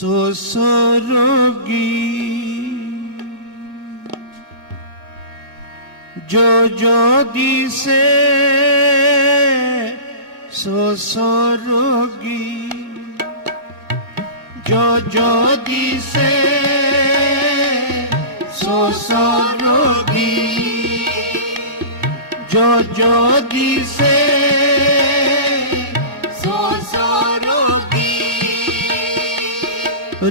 ਸੋ ਸੋ ਰੋਗੀ ਜੋ ਜੋ ਦਿਸੇ, ਸੋ ਸੋ ਰੋਗੀ ਜੋ ਜੋ ਦਿਸੇ, ਸੋ ਸੋ ਰੋਗੀ ਜੋ ਜੋ ਦਿਸੇ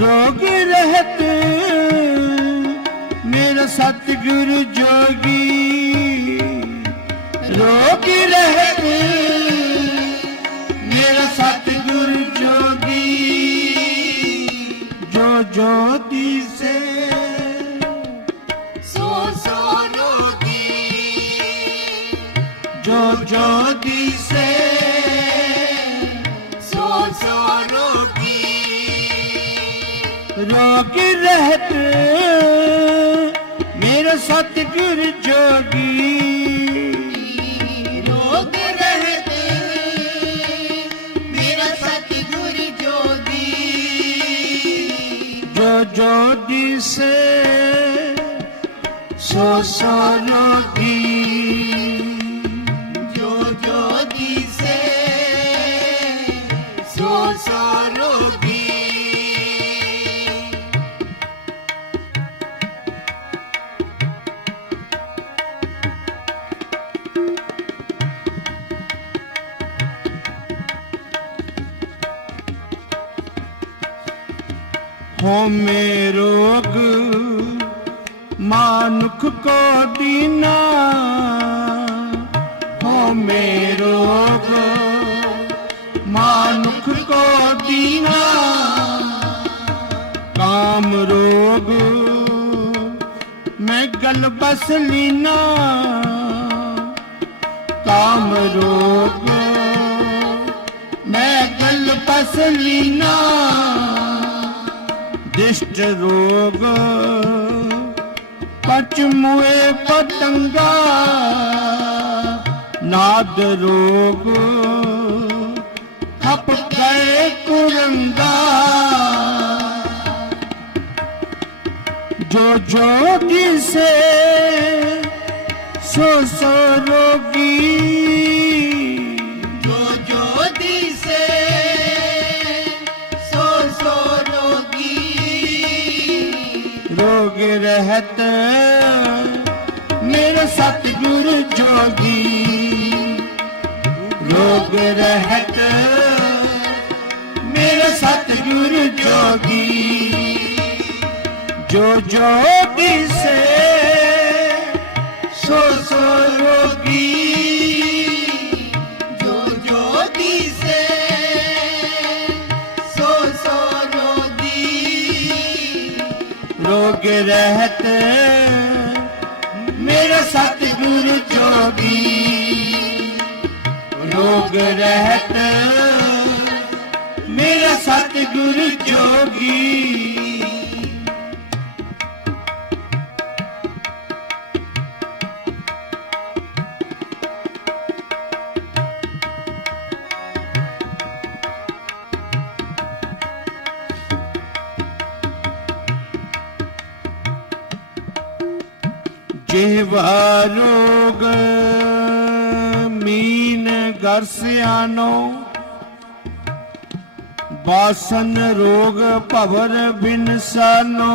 ਰੋਗ ਰਹਿਤ ਮੇਰਾ ਸਤਿਗੁਰੂ ਜੋਗੀ। ਰੋਗ ਰਹਿਤ ਸਤਿਗੁਰ ਜੋਗੀ। ਰੋਗ ਰਹਿਤ ਮੇਰਾ ਸਤਿਗੁਰ ਜੋਗੀ। ਜੋ ਜੋ ਦਿਸੇ ਸੋ ਸੋ ਰੋਗੀ ਜੋ ਹੋਮੇ ਰੋਗ, ਮਾਨੁਖ ਕੋ ਦੀਨਾ। ਹੋਮੇ ਰੋਗ, ਮਾਨੁਖ ਕੋ ਦੀਨਾ। ਕਾਮ ਰੋਗ, ਮੈਂ ਗਲ ਬਸ ਲੀਨਾ। ਕਾਮ ਰੋਗ, ਮੈਂ ਗਲ ਬਸ ਲੀਨਾ। ਦਿਸ਼ਟ ਰੋਗ। ਪਚ ਮੁਏ ਪਤੰਗਾ, ਨਾਦ ਰੋਗ। ਖਪ ਗਏ ਕੁਰੰਗਾ। ਜੋ ਜੋ ਦਿਸੇ, ਸੋ ਸੋ ਰਹਿਤ ਮੇਰੇ ਸਤਿਗੁਰ ਜੋਗੀ। ਰੋਗ ਰਹਿਤ ਮੇਰੇ ਸਤਿਗੁਰ ਜੋਗੀ। ਜੋ ਜੋ ਦਿਸੇ ਸੋ ਸੋ ਰੋਗੀ ਰਹਿਤ ਮੇਰਾ ਸਤਿਗੁਰ ਜੋਗੀ। ਰੋਗ ਰਹਿਤ ਮੇਰਾ ਸਤਿਗੁਰ ਜੋਗੀ। જેવા રોગ મીન ગરસ્યાનો વાસન રોગ ભવર બિનસાનો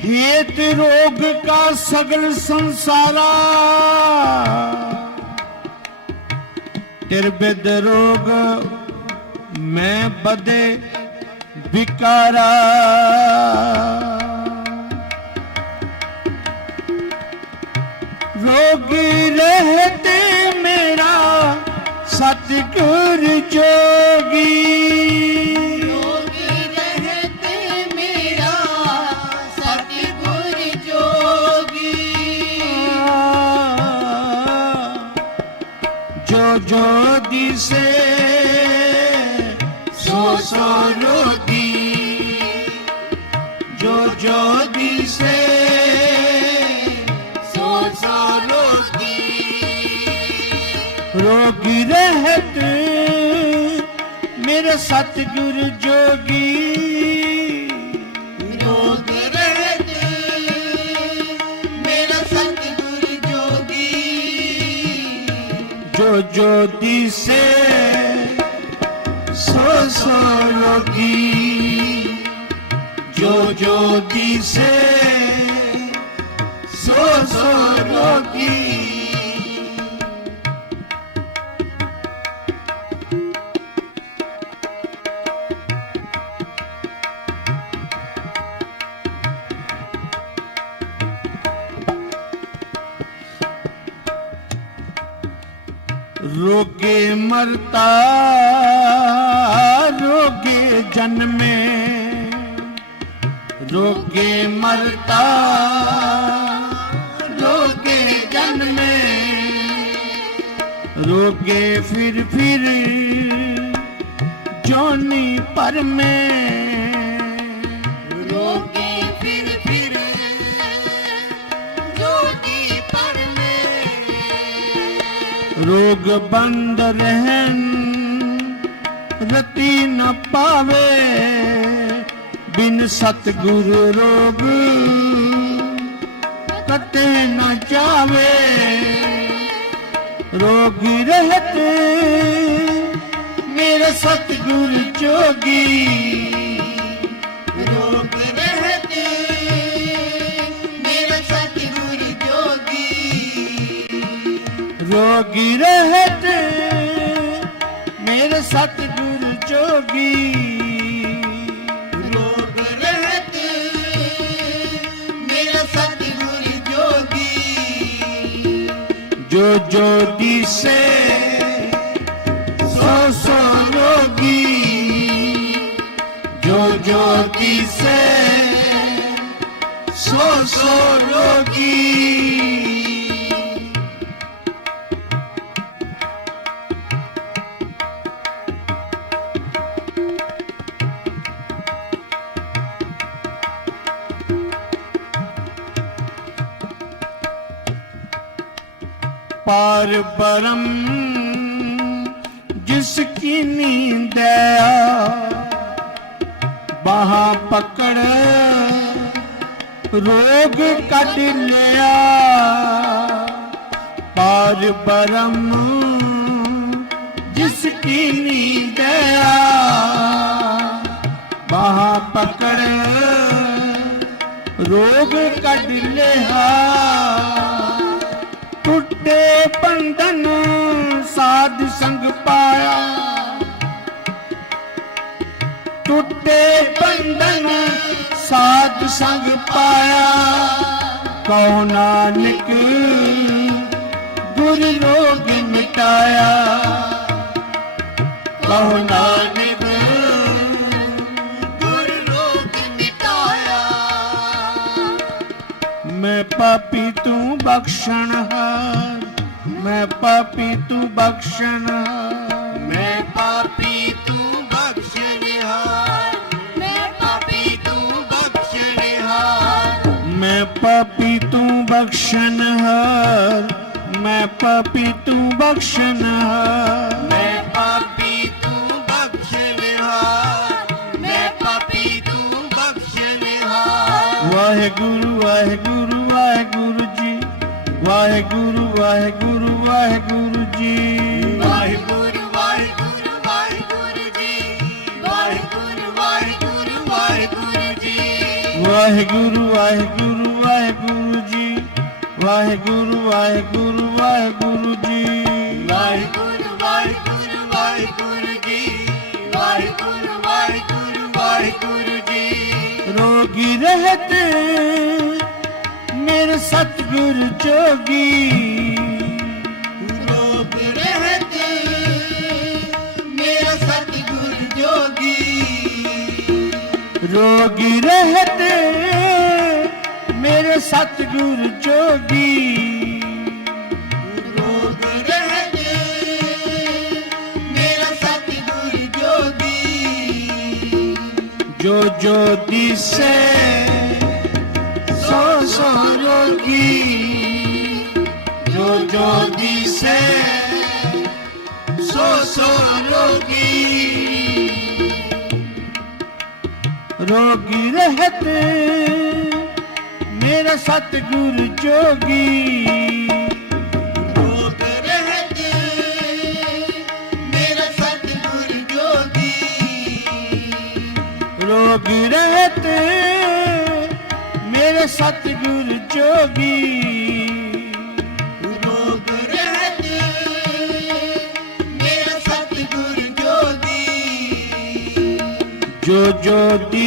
हेत रोग का सगल संसारा तिरबिद रोग मैं बदे विकारा ভোগী রহতে ਸਤਿਗੁਰ ਜੋਗੀ। ਰੋਗ ਰਹਿਤ ਮੇਰਾ ਸਤਿਗੁਰ ਜੋਗੀ। ਜੋ ਜੋ ਦਿਸੇ ਸੋ ਸੋ ਰੋਗੀ ਜੋ ਜੋ ਦਿਸੇ ਸੋ ਸੋ ਰੋਗੀ रोगे मरता रोगे जन्मे रोगे मरता रोगे जन्मे रोगे फिर फिर जोनी पर में ਰੋਗ ਬੰਦ ਰਹਿਣ, ਰਤੀ ਨਾ ਪਾਵੇ, ਬਿਨ ਸਤਗੁਰ ਰੋਗ ਕਤੇ ਨਾ ਚਾਵੇ ਰੋਗੀ ਰਹਤ, ਮੇਰੇ ਸਤਗੁਰ ਜੋਗੀ। ਜੋਗੀ ਰਹਿਤ ਮੇਰੇ ਸਤਿਗੁਰ ਜੋਗੀ। ਰੋਗ ਰਹਿਤ ਮੇਰੇ ਸਤਿਗੁਰ ਜੋਗੀ। ਜੋ ਜੋਗੀ ਸੇ, ਸੋ ਸੋ ਜੋਗੀ। ਜੋ ਜੋਗੀ ਸੇ, ਸੋ ਸੋ ਰੋਗੀ ਪਾਰ ਬਰਮ ਜਿਸ ਕੀ ਨੀਂਦਿਆ ਬਾਹਾਂ ਪਕੜ, ਰੋਗ ਕੱਢ ਲਿਆ। ਪਾਰ ਬਰਮ ਜਿਸ ਕੀ ਨੀਂਦਿਆ ਬਾਹਾਂ ਪਕੜ, ਰੋਗ ਕੱਢ ਲਿਆ। ਟੁੱਟੇ ਬੰਧਨ ਸਾਧ ਸੰਗ ਪਾਇਆ। ਟੁੱਟੇ ਬੰਧਨ ਸਾਧ ਸੰਗ ਪਾਇਆ। ਕਉ ਨਾਨਕ ਗੁਰ ਰੋਗ ਮਿਟਾਇਆ। ਕਉ ਨਾਨਕ ਗੁਰ ਰੋਗ ਮਿਟਾਇਆ। ਮੈਂ ਪਾਪੀ ਤੂੰ ਬਖਸ਼ਣ ਮੈਂ ਪਾਪੀ ਤੂੰ ਬਖਸ਼ਣ। ਮੈਂ ਪਾਪੀ ਤੂੰ ਬਖਸ਼ਣਹਾਰ ਮੈਂ ਪਾਪੀ ਤੂੰ ਬਖਸ਼ਣਹਾਰ ਮੈਂ ਪਾਪੀ ਤੂੰ ਬਖਸ਼ਣ ਹਾਰ। ਮੈਂ ਪਾਪੀ ਤੂੰ ਬਖਸ਼ਣ ਹਾਰ। ਮੈਂ ਪਾਪੀ ਤੂੰ ਬਖਸ਼ਣਹਾਰ ਮੈਂ ਪਾਪੀ ਤੂੰ ਬਖਸ਼ਣਹਾਰ ਵਾਹਿਗੁਰੂ ਵਾਹਿਗੁਰੂ ਵਾਹਿਗੁਰੂ ਵਾਹਿਗੁਰੂ ਵਾਹਿਗੁਰੂ ਜੀ। ਵਾਹਿਗੁਰੂ ਵਾਹਿਗੁਰੂ ਵਾਹਿਗੁਰੂ ਜੀ। ਵਾਹਿਗੁਰੂ ਵਾਹਿਗੁਰੂ ਵਾਹਿਗੁਰੂ ਜੀ। ਵਾਹਿਗੁਰੂ ਵਾਹਿਗੁਰੂ ਵਾਹਿਗੁਰੂ ਜੀ। ਵਾਹਿਗੁਰੂ ਵਾਹਿਗੁਰੂ ਵਾਹਿਗੁਰੂ ਜੀ। ਵਾਹਿਗੁਰੂ ਵਾਹਿਗੁਰੂ ਵਾਹਿਗੁਰੂ ਜੀ। ਵਾਹਿਗੁਰੂ ਵਾਹਿਗੁਰੂ ਵਾਹਿਗੁਰੂ ਜੀ। ਰੋਗੀ ਰਹਤ ਜੋਗੀ ਰੋਗ ਰਹਿਤ ਮੇਰਾ ਸਤਿਗੁਰ ਜੋਗੀ। ਰੋਗੀ ਰਹਤ ਮੇਰੇ ਸਤਿਗੁਰ ਜੋਗੀ। ਰੋਗ ਰਹਿਤ ਮੇਰਾ ਸਤਿਗੁਰ ਜੋਗੀ। ਜੋ ਜੋ ਦਿਸੇ ਸੋ ਸੋ ਰੋਗੀ। जो दिसे सो सो रोगी रोगी रहते मेरा सतगुर जोगी रोग रहते मेरे सत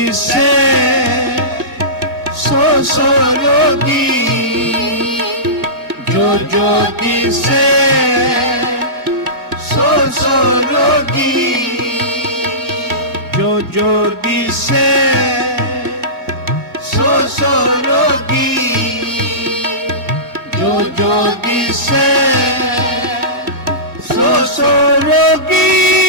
ਦਿਸੈ ਸੋ ਸੋ ਰੋਗੀ ਜੋ ਜੋ ਦਿਸੈ ਸੋ ਸੋ ਰੋਗੀ ਜੋ ਜੋ ਦਿਸੈ ਸੋ ਸੋ ਰੋਗੀ ਜੋ ਜੋ ਦਿਸੈ ਸੋ ਸੋ ਰੋਗੀ